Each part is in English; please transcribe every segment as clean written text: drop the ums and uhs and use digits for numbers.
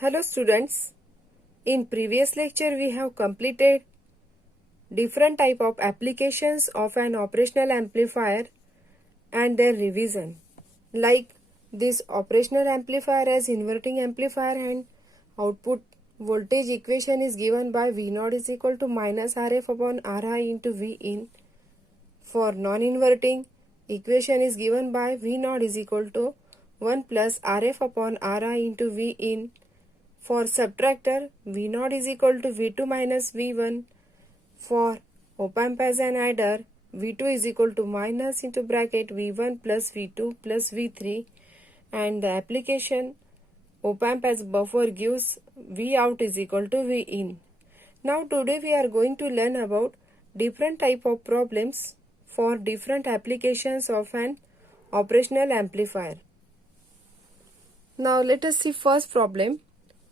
Hello students, in previous lecture we have completed different type of applications of an operational amplifier and their revision. Like this operational amplifier as inverting amplifier and output voltage equation is given by V0 is equal to minus Rf upon Ri into V in. For non-inverting equation is given by V0 is equal to 1 plus Rf upon Ri into V in. For subtractor, V0 is equal to V2 minus V1. For op-amp as an adder, V2 is equal to minus into bracket V1 plus V2 plus V3. And the application op-amp as buffer gives V out is equal to V in. Now today we are going to learn about different type of problems for different applications of an operational amplifier. Now let us see first problem.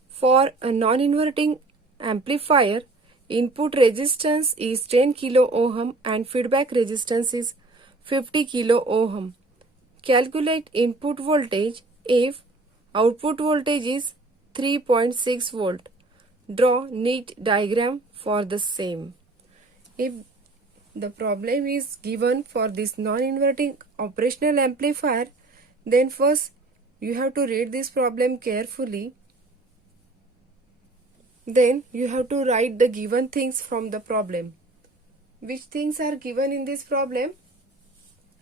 For a non-inverting amplifier, input resistance is 10 kilo ohm and feedback resistance is 50 kilo ohm. Calculate input voltage if output voltage is 3.6 volt. Draw neat diagram for the same. If the problem is given for this non-inverting operational amplifier, then first you have to read this problem carefully. Then you have to write the given things from the problem. Which things are given in this problem?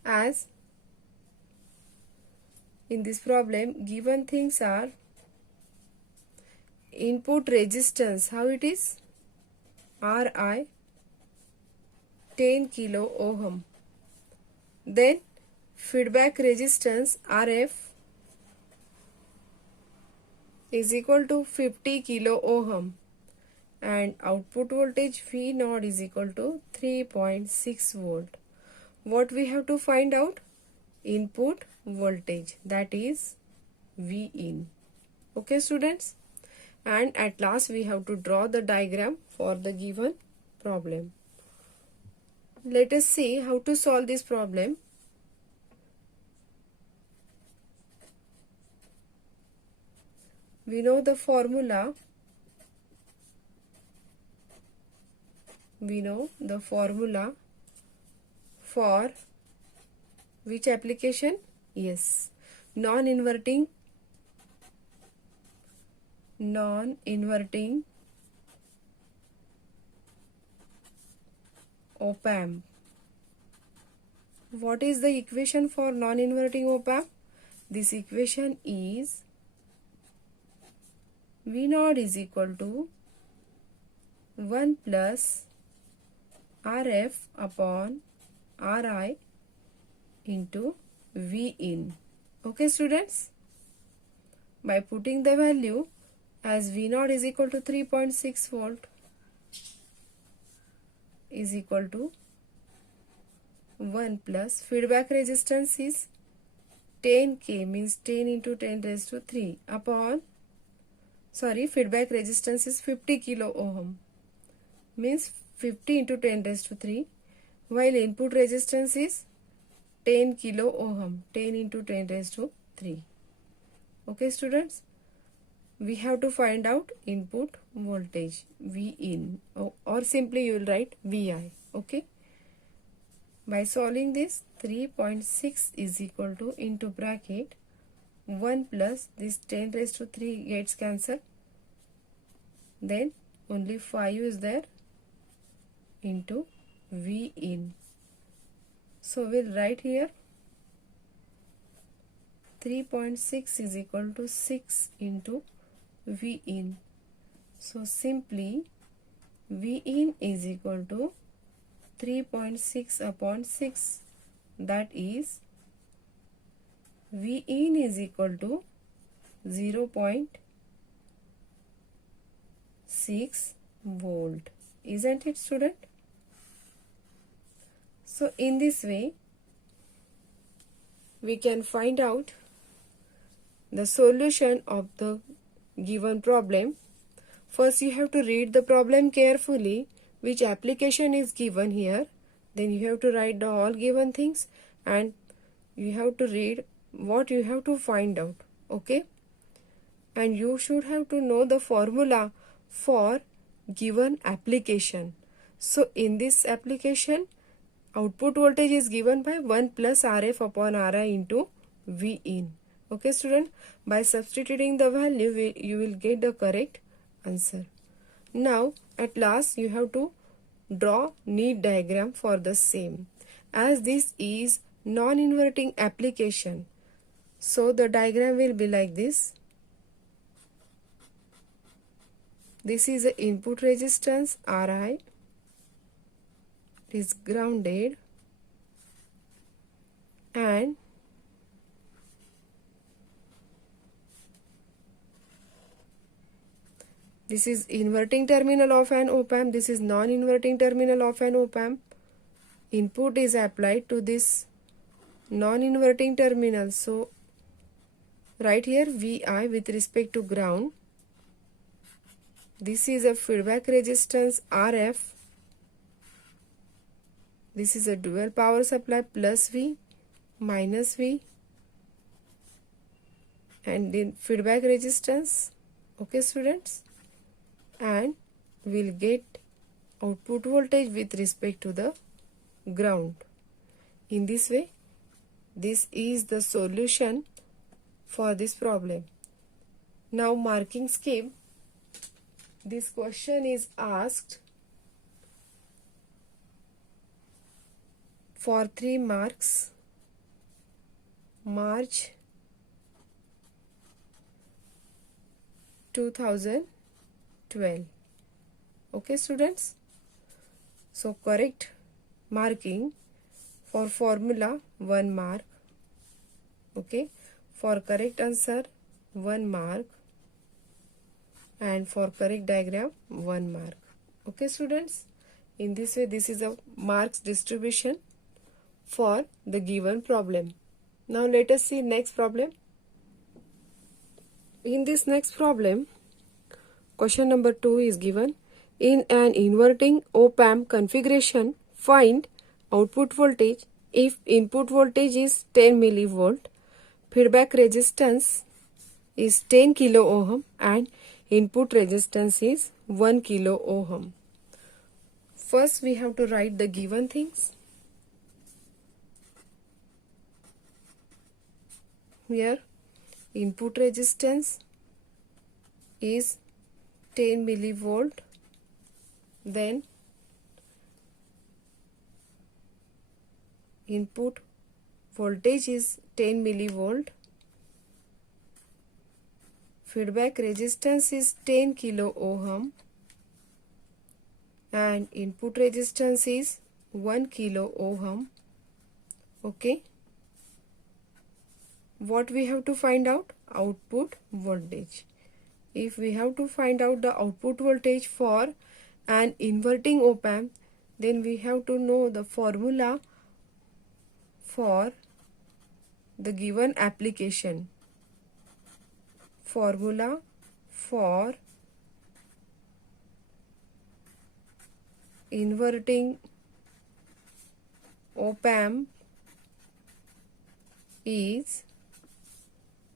As in this problem, given things are input resistance. How it is? Ri 10 kilo ohm. Then feedback resistance Rf is equal to 50 kilo ohm and output voltage V0 is equal to 3.6 volt. What we have to find out? Input voltage, that is V in. Okay students? And at last we have to draw the diagram for the given problem. Let us see how to solve this problem. We know the formula. For which application? Yes, non-inverting op-amp. What is the equation for non-inverting op-amp? This equation is V0 is equal to 1 plus Rf upon Ri into V in. Okay students? By putting the value as V0 is equal to 3.6 volt is equal to 1 plus feedback resistance is 10k, means 10 into 10 raised to 3 upon feedback resistance is 50 kilo ohm, means 50 into 10 raised to 3, while input resistance is 10 kilo ohm, 10 into 10 raised to 3. Okay students, we have to find out input voltage V in, or simply you will write Vi. Okay, by solving this, 3.6 is equal to into bracket 1 plus this 10 raised to 3 gets cancelled, then only 5 is there into V in. So we'll write here 3.6 is equal to 6 into V in. So simply V in is equal to 3.6 upon 6, that is V in is equal to 0.6 volt. Isn't it student? So in this way we can find out the solution of the given problem. First you have to read the problem carefully, which application is given here. Then you have to write the all given things and you have to read what you have to find out. Okay, and you should have to know the formula for given application. So in this application, output voltage is given by 1 plus Rf upon Ri into V in. Okay student, by substituting the value you will get the correct answer. Now at last you have to draw neat diagram for the same. As this is non-inverting application, so the diagram will be like this. This is the input resistance Ri. It is grounded, and this is inverting terminal of an op-amp. This is non-inverting terminal of an op-amp. Input is applied to this non-inverting terminal. So right here Vi with respect to ground. This is a feedback resistance Rf. This is a dual power supply, plus V, minus V, and then feedback resistance. Okay students, and we'll get output voltage with respect to the ground. In this way, this is the solution for this problem. Now marking scheme. This question is asked for 3 marks, March 2012. Okay students, so correct marking for formula 1 mark. Okay, for correct answer 1 mark, and for correct diagram 1 mark. Okay students, in this way this is a marks distribution for the given problem. Now let us see next problem. In this next problem, question number 2 is given. In an inverting op-amp configuration, find output voltage if input voltage is 10 millivolt, feedback resistance is 10 kilo ohm, and input resistance is 1 kilo ohm. First we have to write the given things. Here input resistance is 10 millivolt, then input voltage is 10 millivolt, feedback resistance is 10 kilo ohm, and input resistance is 1 kilo ohm. Okay, what we have to find out? Output voltage. If we have to find out the output voltage for an inverting op-amp, then we have to know the formula for the given application. Formula for inverting op-amp is,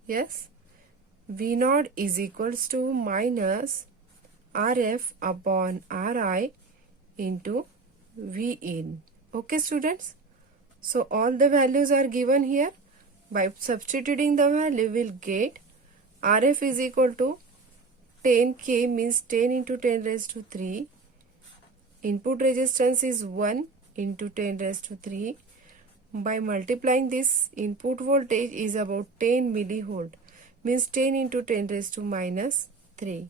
yes, V0 is equals to minus Rf upon Ri into V in. Okay students, so all the values are given here. By substituting the value, we'll get Rf is equal to 10K, means 10 into 10 raised to 3. Input resistance is 1 into 10 raised to 3. By multiplying this, input voltage is about 10 millivolt, means 10 into 10 raised to minus 3.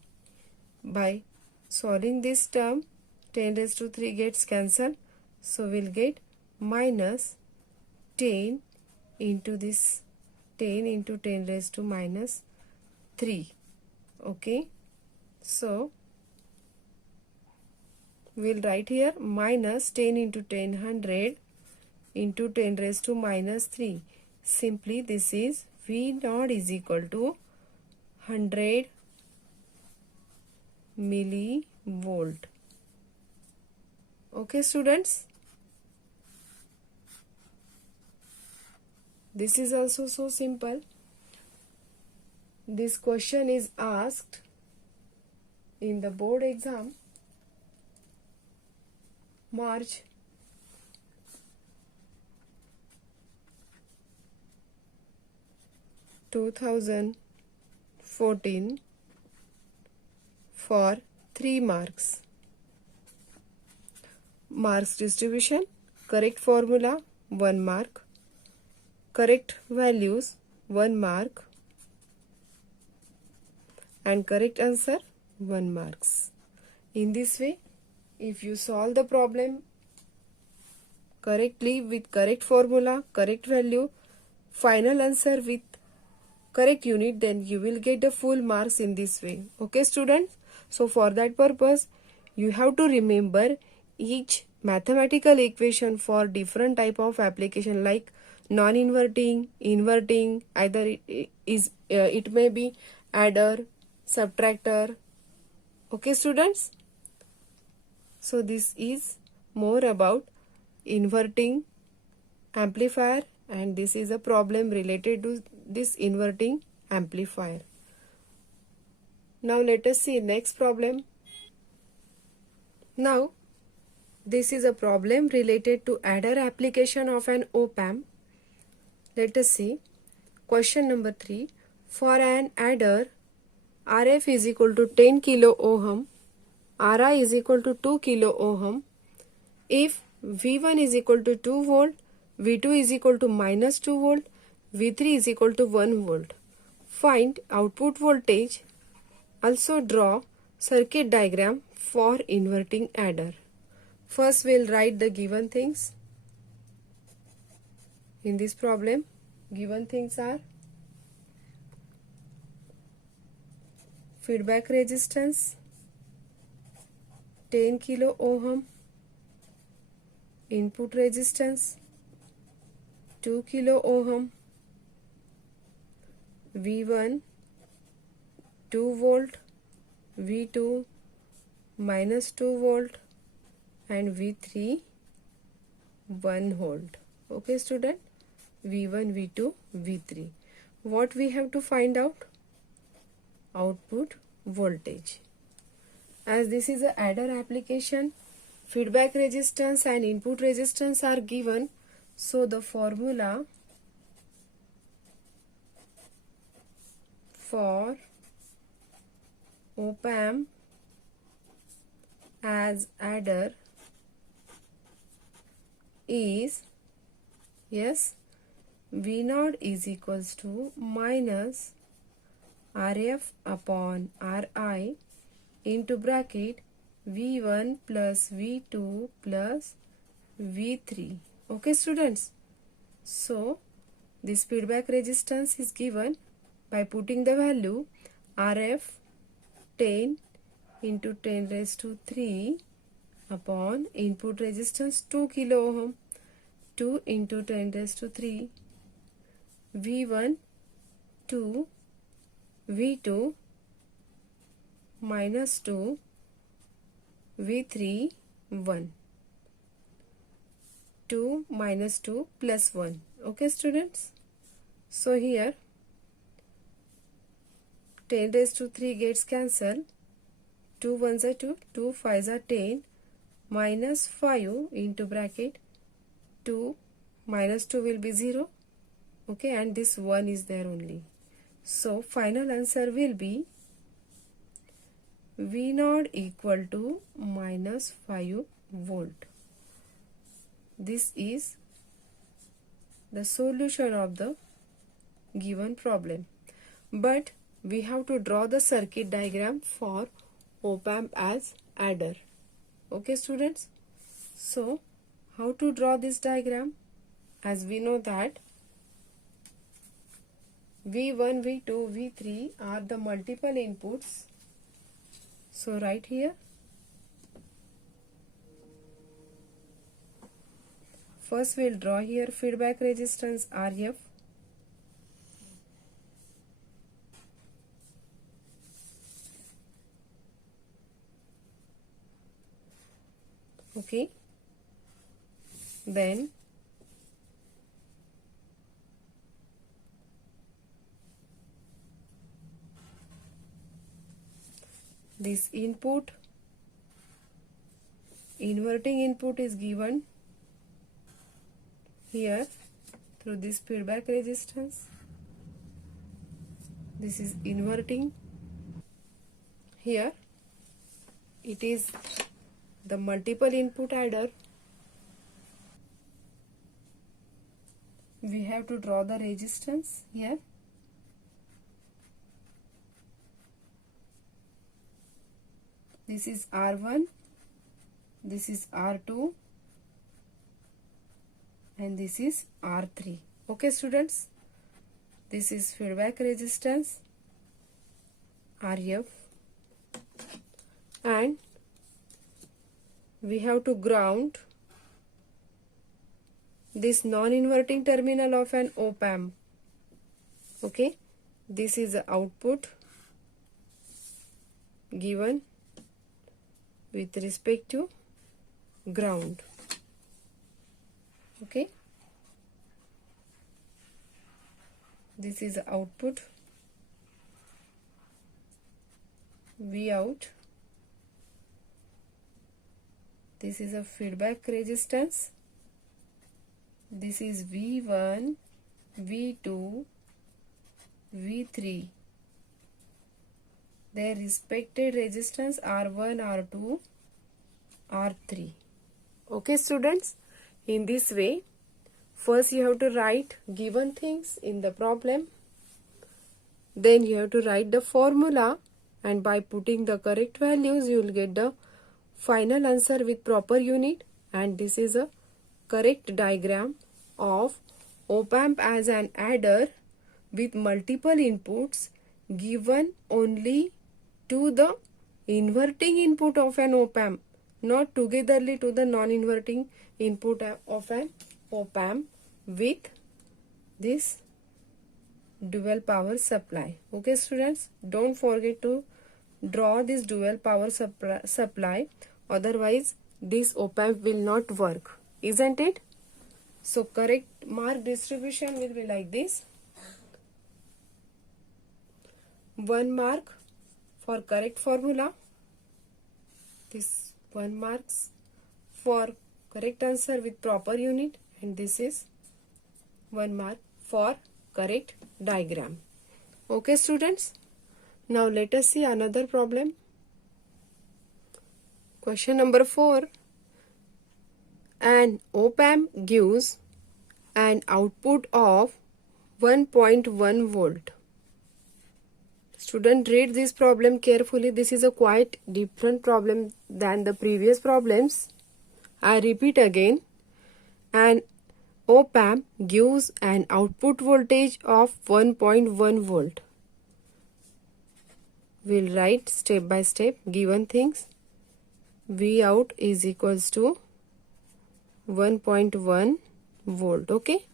By solving this term, 10 raised to 3 gets cancelled, so we'll get minus 10 into this 10 into 10 raised to minus 3. Okay, so we'll write here minus 10 into 10, 100 into 10 raised to minus 3. Simply this is V0 is equal to 100 millivolt. Okay students, this is also so simple. This question is asked in the board exam March 2014 for 3 marks. Marks distribution: correct formula 1 mark, correct values 1 mark, and correct answer 1 marks. In this way, if you solve the problem correctly with correct formula, correct value, final answer with correct unit, then you will get the full marks in this way. Okay students? So for that purpose, you have to remember each mathematical equation for different type of application, like non-inverting, inverting, either it may be adder, subtractor. Okay students? So this is more about inverting amplifier, and this is a problem related to this inverting amplifier. Now let us see next problem. Now this is a problem related to adder application of an op-amp. Let us see question number 3. For an adder, RF is equal to 10 kilo ohm, Ri is equal to 2 kilo ohm. If V1 is equal to 2 volt, V2 is equal to minus 2 volt, V3 is equal to 1 volt. Find output voltage. Also draw circuit diagram for inverting adder. First we'll write the given things. In this problem, given things are feedback resistance 10 kilo ohm, input resistance 2 kilo ohm, V1 2 volt, V2 minus 2 volt, and V3 1 volt. Okay student? V1, V2, V3. What we have to find out? Output voltage. As this is an adder application, feedback resistance and input resistance are given. So the formula for op-amp as adder is, yes, V0 is equals to minus Rf upon Ri into bracket V1 plus V2 plus V3. Okay students? So this feedback resistance is given by putting the value Rf 10 into 10 raised to 3 upon input resistance 2 kilo ohm, 2 into 10 raised to 3, V1 2, V2 minus 2, V3 1. 2 minus 2 plus 1. Okay students? So here 10 raised to 3 gets cancelled. 2 ones are 2, 2 5s are 10, minus 5 into bracket 2 minus 2 will be 0. Okay, and this 1 is there only. So final answer will be V0 equal to minus 5 volt. This is the solution of the given problem. But we have to draw the circuit diagram for op-amp as adder. Okay students? So how to draw this diagram? As we know that V1, V2, V3 are the multiple inputs. So right here, first we'll draw here feedback resistance Rf. Okay. Then this input, inverting input is given here through this feedback resistance. This is inverting. Here it is the multiple input adder. We have to draw the resistance here. This is R1, this is R2, and this is R3. Okay students, this is feedback resistance RF, and we have to ground this non-inverting terminal of an op-amp. Okay, this is the output given with respect to ground. Okay, this is the output V out. This is a feedback resistance. This is V1, V2, V3. Their respective resistance R1, R2, R3. Okay students, in this way, first you have to write given things in the problem. Then you have to write the formula, and by putting the correct values you will get the final answer with proper unit. And this is a correct diagram of op-amp as an adder with multiple inputs given only to the inverting input of an op-amp, not togetherly to the non-inverting input of an op-amp with this dual power supply. Okay students, don't forget to draw this dual power supply, otherwise this op-amp will not work, isn't it? So correct mark distribution will be like this: 1 mark for correct formula, this 1 marks for correct answer with proper unit, and this is 1 mark for correct diagram. Okay students, now let us see another problem. Question number 4. An op-amp gives an output of 1.1 volt. Student, read this problem carefully. This is a quite different problem than the previous problems. I repeat again. An op-amp gives an output voltage of 1.1 volt. We'll write step by step given things. V out is equals to 1.1 volt. Okay,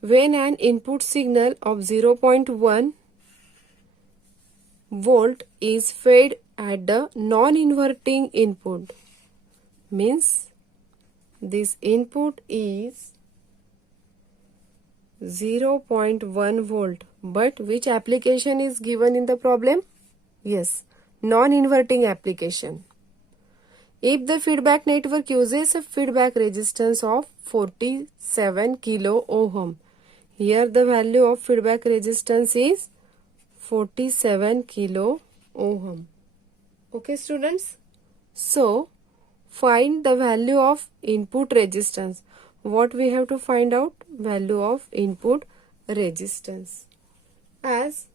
when an input signal of 0.1 volt is fed at the non-inverting input, means this input is 0.1 volt, but which application is given in the problem? Yes, non-inverting application. If the feedback network uses a feedback resistance of 47 kilo ohm, here the value of feedback resistance is 47 kilo ohm. Okay students, so find the value of input resistance. What we have to find out? Value of input resistance. As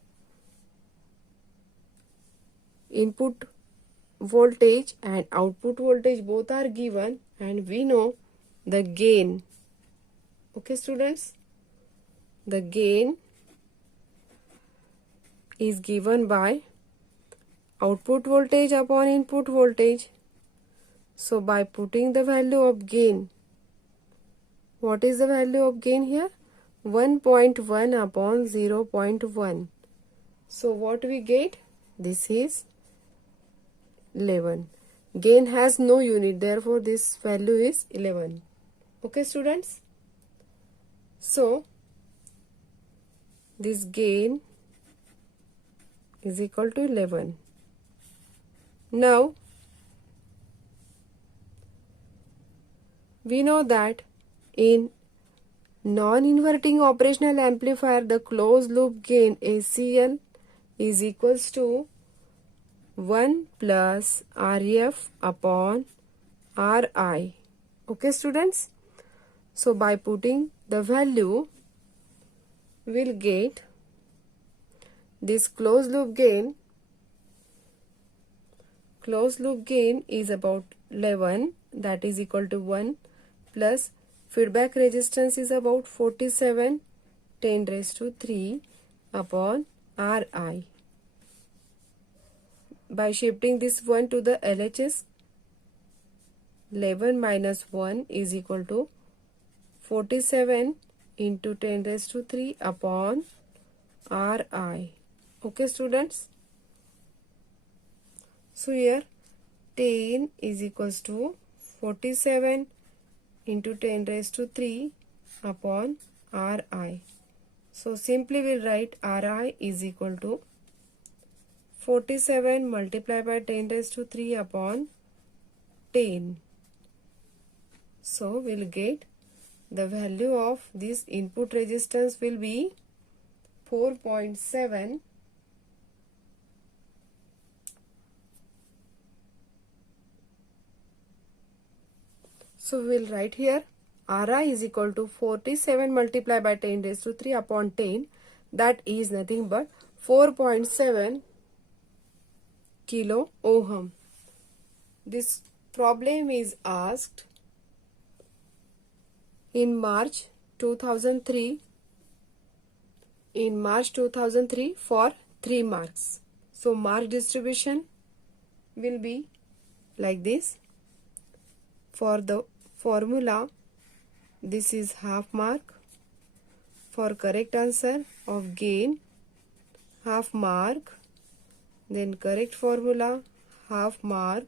input voltage and output voltage both are given, and we know the gain. Okay students, the gain is given by output voltage upon input voltage. So by putting the value of gain, what is the value of gain here? 1.1 upon 0.1. So what we get? This is 11. Gain has no unit, therefore this value is 11. Okay students, so this gain is equal to 11. Now we know that in non-inverting operational amplifier the closed loop gain ACL is equals to 1 plus RF upon RI. Okay students, so by putting the value we'll get this closed loop gain is about 11, that is equal to 1 plus feedback resistance is about 47 10 raised to 3 upon Ri. By shifting this 1 to the LHS, 11 minus 1 is equal to 47 into 10 raised to 3 upon Ri. Okay students, so here 10 is equals to 47 into 10 raised to 3 upon Ri. So simply we'll write Ri is equal to 47 multiplied by 10 raised to 3 upon 10. So we'll get the value of this input resistance will be 4.7. So we'll write here Ri is equal to 47 multiplied by 10 raised to 3 upon 10. That is nothing but 4.7 kilo ohm. This problem is asked in March 2003. In March 2003 for 3 marks. So mark distribution will be like this. For the formula, this is half mark. For correct answer of gain, half mark. Then correct formula, half mark.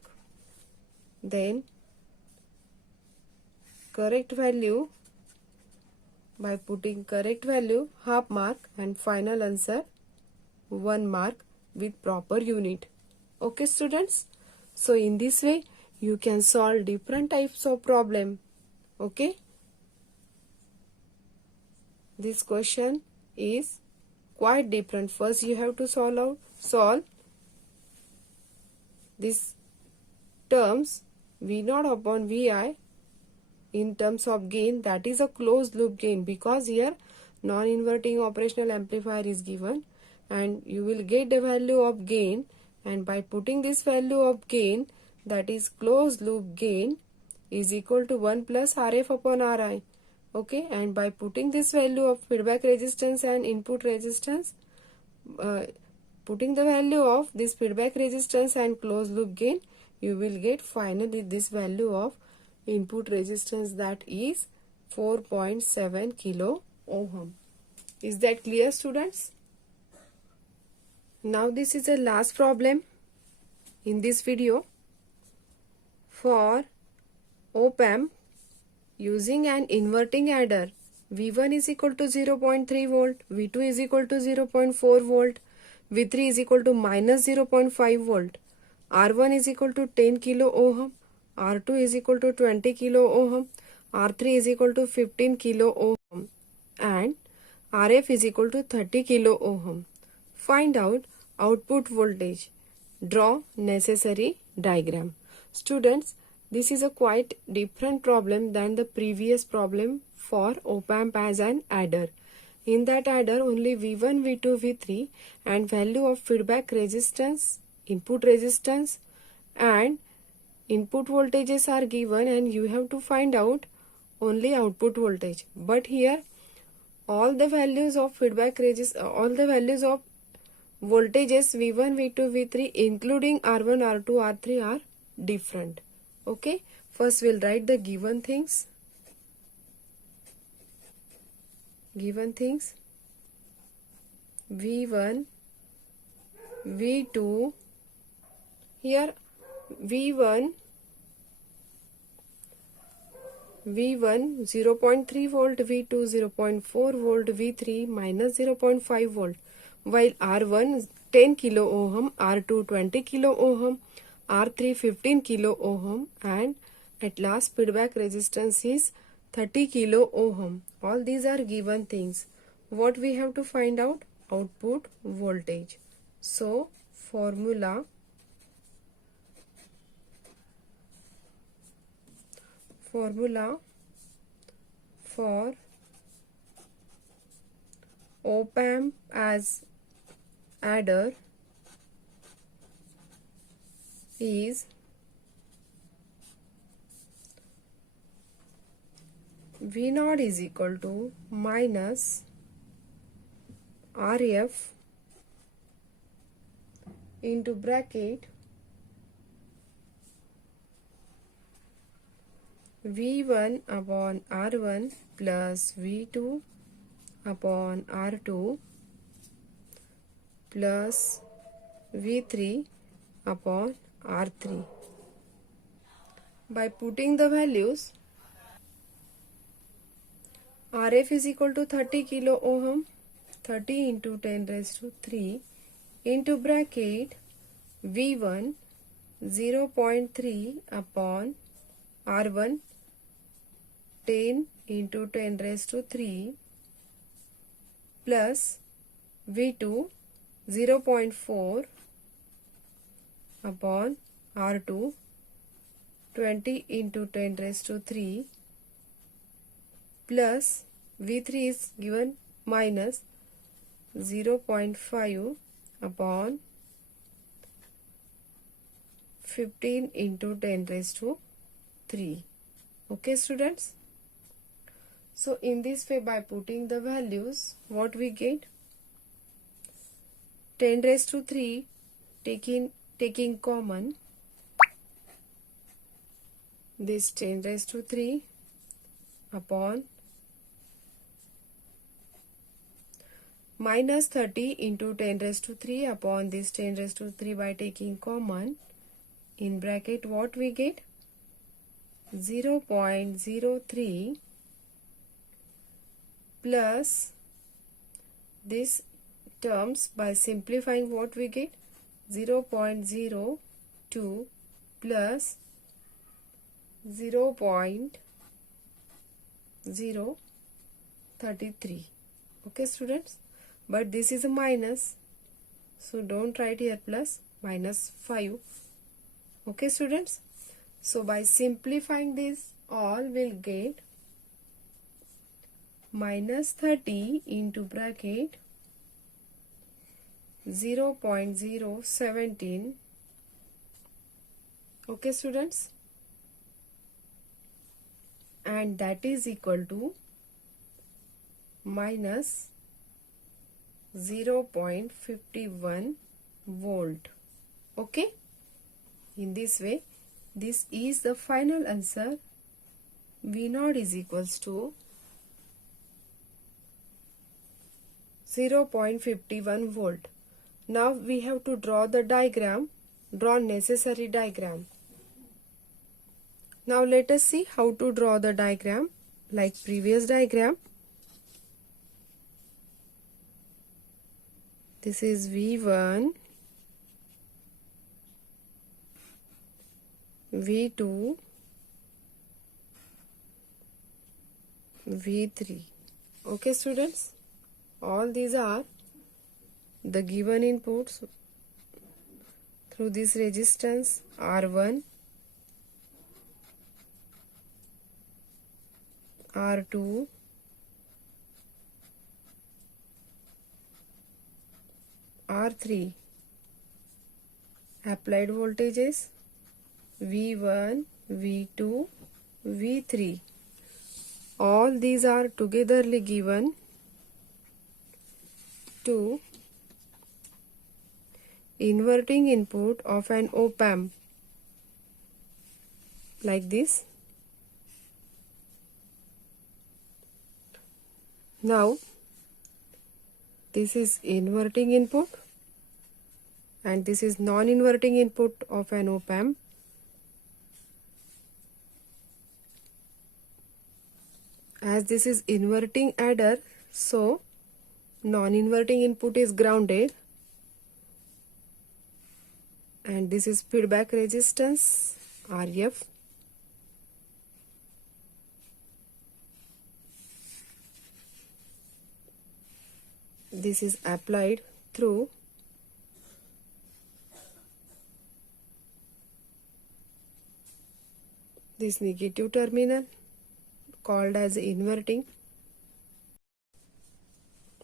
Then correct value, by putting correct value, half mark, and final answer 1 mark with proper unit. Okay students, so in this way you can solve different types of problem. Okay, this question is quite different. First you have to solve these terms V0 upon Vi in terms of gain, that is a closed loop gain, because here non-inverting operational amplifier is given and you will get the value of gain, and by putting this value of gain, that is closed loop gain, is equal to 1 plus Rf upon Ri. Okay, and by putting this value of feedback resistance and input resistance, putting the value of this feedback resistance and closed loop gain, you will get finally this value of input resistance, that is 4.7 kilo ohm. Is that clear students? Now this is the last problem in this video. For op-amp using an inverting adder, V1 is equal to 0.3 volt, V2 is equal to 0.4 volt, V3 is equal to minus 0.5 volt, R1 is equal to 10 kilo ohm, R2 is equal to 20 kilo ohm, R3 is equal to 15 kilo ohm, and RF is equal to 30 kilo ohm. Find out output voltage. Draw necessary diagram. Students, this is a quite different problem than the previous problem for op-amp as an adder. In that adder, only V1, V2, V3 and value of feedback resistance, input resistance and input voltages are given, and you have to find out only output voltage. But here all the values of feedback resistance, all the values of voltages V1, V2, V3 including R1, R2, R3 are different. Okay, first we'll write the given things. V1, V2, here V1 0.3 volt, V2 0.4 volt, V3 minus 0.5 volt, while R1 10 kilo ohm, R2 20 kilo ohm, R3 15 kilo ohm, and at last feedback resistance is 30 kilo ohm. All these are given things. What we have to find out? Output voltage. So formula for op-amp as adder is V0 is equal to minus RF into bracket V1 upon R1 plus V2 upon R2 plus V3 upon R3. By putting the values, RF is equal to 30 kilo ohm, 30 into 10 raised to 3 into bracket V1 0.3 upon R1 10 into 10 raised to 3 plus V2 0.4 upon R2 20 into 10 raised to 3 plus V3 is given minus 0.5 upon 15 into 10 raised to 3. Okay, students? So in this way, by putting the values, what we get? 10 raised to 3 taking common, this 10 raised to 3 upon minus 30 into 10 raised to 3 upon this 10 raised to 3 by taking common, in bracket what we get? 0.03 plus this terms, by simplifying what we get? 0.02 plus 0.033. Okay, students? But this is a minus, so don't write here plus, minus 5. Okay, students? So by simplifying this, all will get minus 30 into bracket 0.017. Okay, students? And that is equal to minus 0.51 volt. Okay? In this way, this is the final answer. V0 is equals to 0.51 volt. Now we have to draw the diagram, draw necessary diagram. Now let us see how to draw the diagram like previous diagram. This is V1, V2, V3. Okay, students? All these are the given inputs through this resistance R1, R2, R3. Applied voltages V1, V2, V3. All these are togetherly given to inverting input of an op-amp like this. Now this is inverting input and this is non-inverting input of an op-amp. As this is inverting adder, so non-inverting input is grounded and this is feedback resistance RF. This is applied through this negative terminal called as inverting.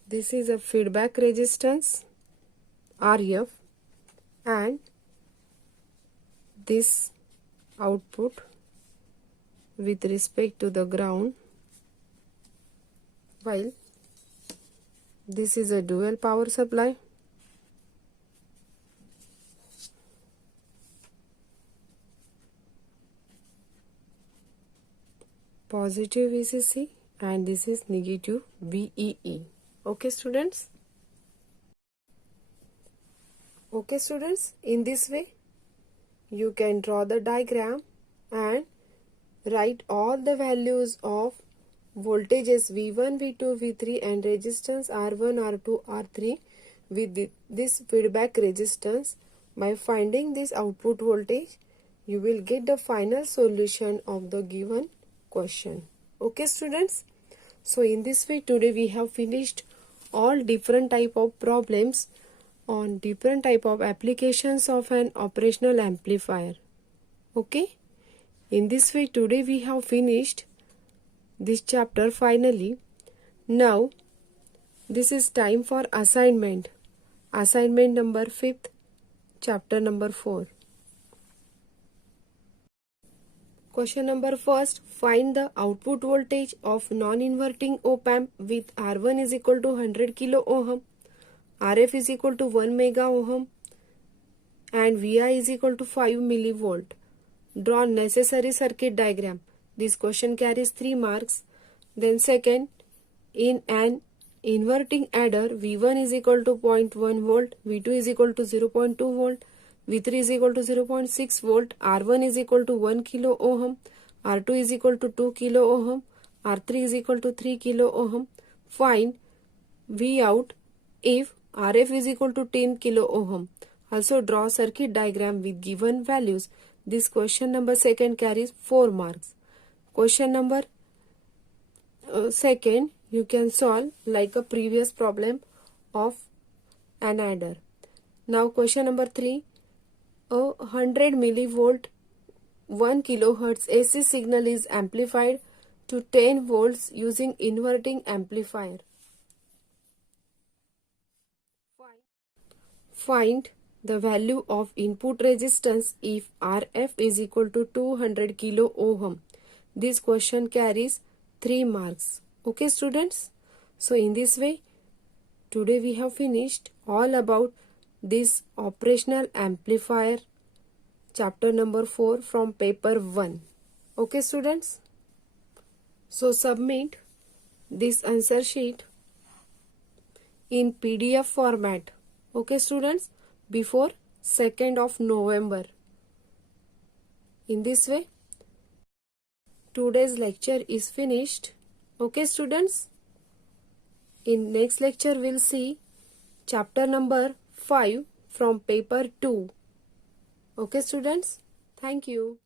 This is a feedback resistance RF, and this output with respect to the ground, while this is a dual power supply. Positive VCC and this is negative VEE. Okay students? Okay students, in this way you can draw the diagram and write all the values of voltages V1, V2, V3 and resistance R1, R2, R3 with this feedback resistance. By finding this output voltage, you will get the final solution of the given question. Okay students? So in this way today we have finished all different type of problems on different type of applications of an operational amplifier. Okay? In this way today we have finished this chapter finally. Now this is time for assignment. Assignment number 5th, chapter number 4. Question number 1st, find the output voltage of non-inverting op-amp with R1 is equal to 100 kilo ohm, RF is equal to 1 mega ohm and Vi is equal to 5 millivolt. Draw necessary circuit diagram. This question carries 3 marks. Then second, in an inverting adder, V1 is equal to 0.1 volt, V2 is equal to 0.2 volt, V3 is equal to 0.6 volt, R1 is equal to 1 kilo ohm, R2 is equal to 2 kilo ohm, R3 is equal to 3 kilo ohm. Find V out if RF is equal to 10 kilo ohm. Also draw circuit diagram with given values. This question number 2nd carries 4 marks. Question number 2nd you can solve like a previous problem of an adder. Now question number 3, a 100 millivolt 1 kilohertz AC signal is amplified to 10 volts using inverting amplifier. Find the value of input resistance if RF is equal to 200 kilo ohm. This question carries 3 marks. Okay students? So in this way, today we have finished all about this operational amplifier chapter number 4 from paper 1. Okay students? So submit this answer sheet in PDF format. Okay students? Before 2nd of November. In this way, today's lecture is finished. Okay students? In next lecture we'll see chapter number 5 from paper 2. Okay students? Thank you.